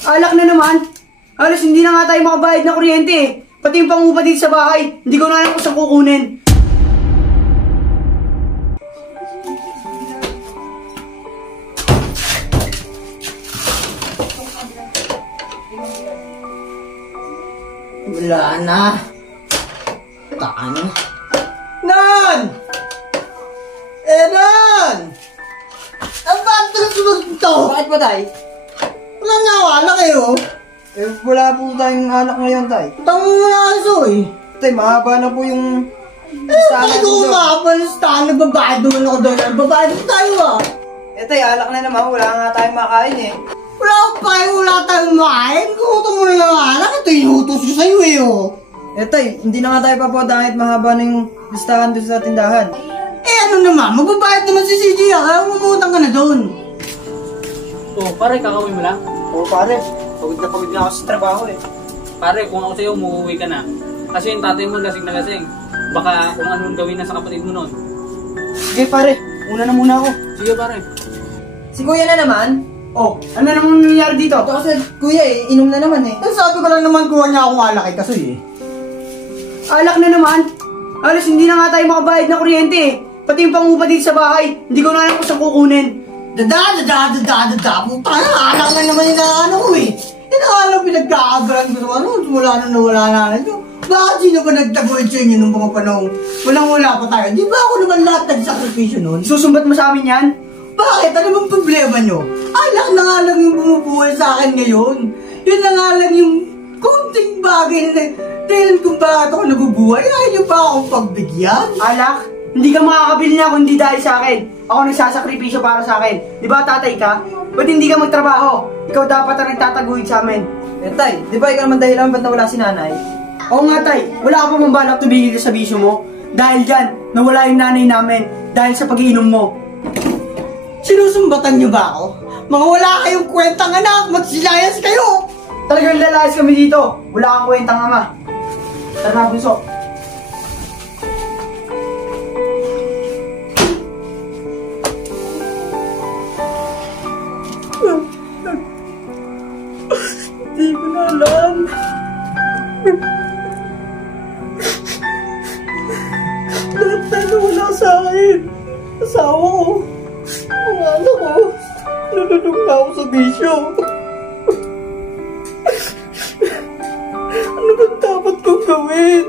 Alak na naman. Halos hindi na nga tayo makabayad na kuryente eh. Pati yung pangupa dito sa bahay, hindi ko na alam kung saan kukunin. Wala na. Taan. Nan! Nan! Ang bakit ito? Bakit ba tay? Wala nga ako, alak kayo. Wala po tayong alak ngayon tay. Tango mo na aso eh. Tay, mahaba na po yung... Bakit ko mahaba ng stand? Nagbabayad naman ako doon. Nagbabayad ko tayo ah. Tay, alak na naman. Wala nga tayong makain eh. Wala akong payo, wala tayong makain. Gutom mo na ng alak. Ito yung utos ko sa'yo eh oh. Tay, hindi na nga tayo papunta kahit mahaba na yung listahan doon sa tindahan. Ano naman, magbabayad naman si CJ ah. Kaya umutang ka na doon. Pare, kakawin mo lang. Pare. Pagod na ako sa trabaho eh. Pare, kung ako sa'yo, umuwi ka na. Kasi yung tatay mo lasing na lasing. Baka kung anong gawin na sa kapatid mo nun. Sige pare, una na muna ako. Sige pare. Si kuya na naman? Ano namang nangyari dito? Ito kasi kuya eh, inom na naman eh. Sabi ko lang naman kuha niya akong alak eh, kasoy eh. Alak na naman? Halos hindi na nga tayo makabayad na kuryente eh. Pati yung pangupa dito sa bahay, hindi ko na alam kung saan kukunin. Dada, puta na, alak na naman yung ano ko eh. Alam, pinagkakabaran ko sa ano, wala na ito. Bakit sino ba nagtaguin sa inyo nung mga panahon? Walang-wala pa tayo. Di ba ako naman lahat nagsakripisyo nun? Susumbat mo sa amin yan? Bakit? Ano bang problema nyo? Alak na nga lang yung bumubuhay sa akin ngayon. Yun na nga lang yung kunting bagay na dahil kung bakit ako nabubuhay, ayaw nyo pa akong pagbigyan. Alak? Hindi ka makakabili na kung hindi dahil sa akin. Ako nagsasakripisyo para sa akin. Di ba tatay ka? Ba't hindi ka magtrabaho? Ikaw dapat ang nagtataguhin sa amin. Tay, di ba ikaw naman dahilan ba't nawala si nanay? Oo nga tay, wala ka pa mong balak tumigil sa bisyo mo. Dahil dyan, nawala yung nanay namin dahil sa pag-iinom mo. Sinusumbatan nyo ba ako? Mga wala kayong kwentang anak, magsilayas kayo! Talagang lalayas kami dito. Wala kang kwentang ama. Tara na, bunso. Hindi ko na alam. Lahat na nawala sa akin. Asawa ko. Mga anak ko. Nalulog na ako sa bisyo. Ano ba dapat kong gawin?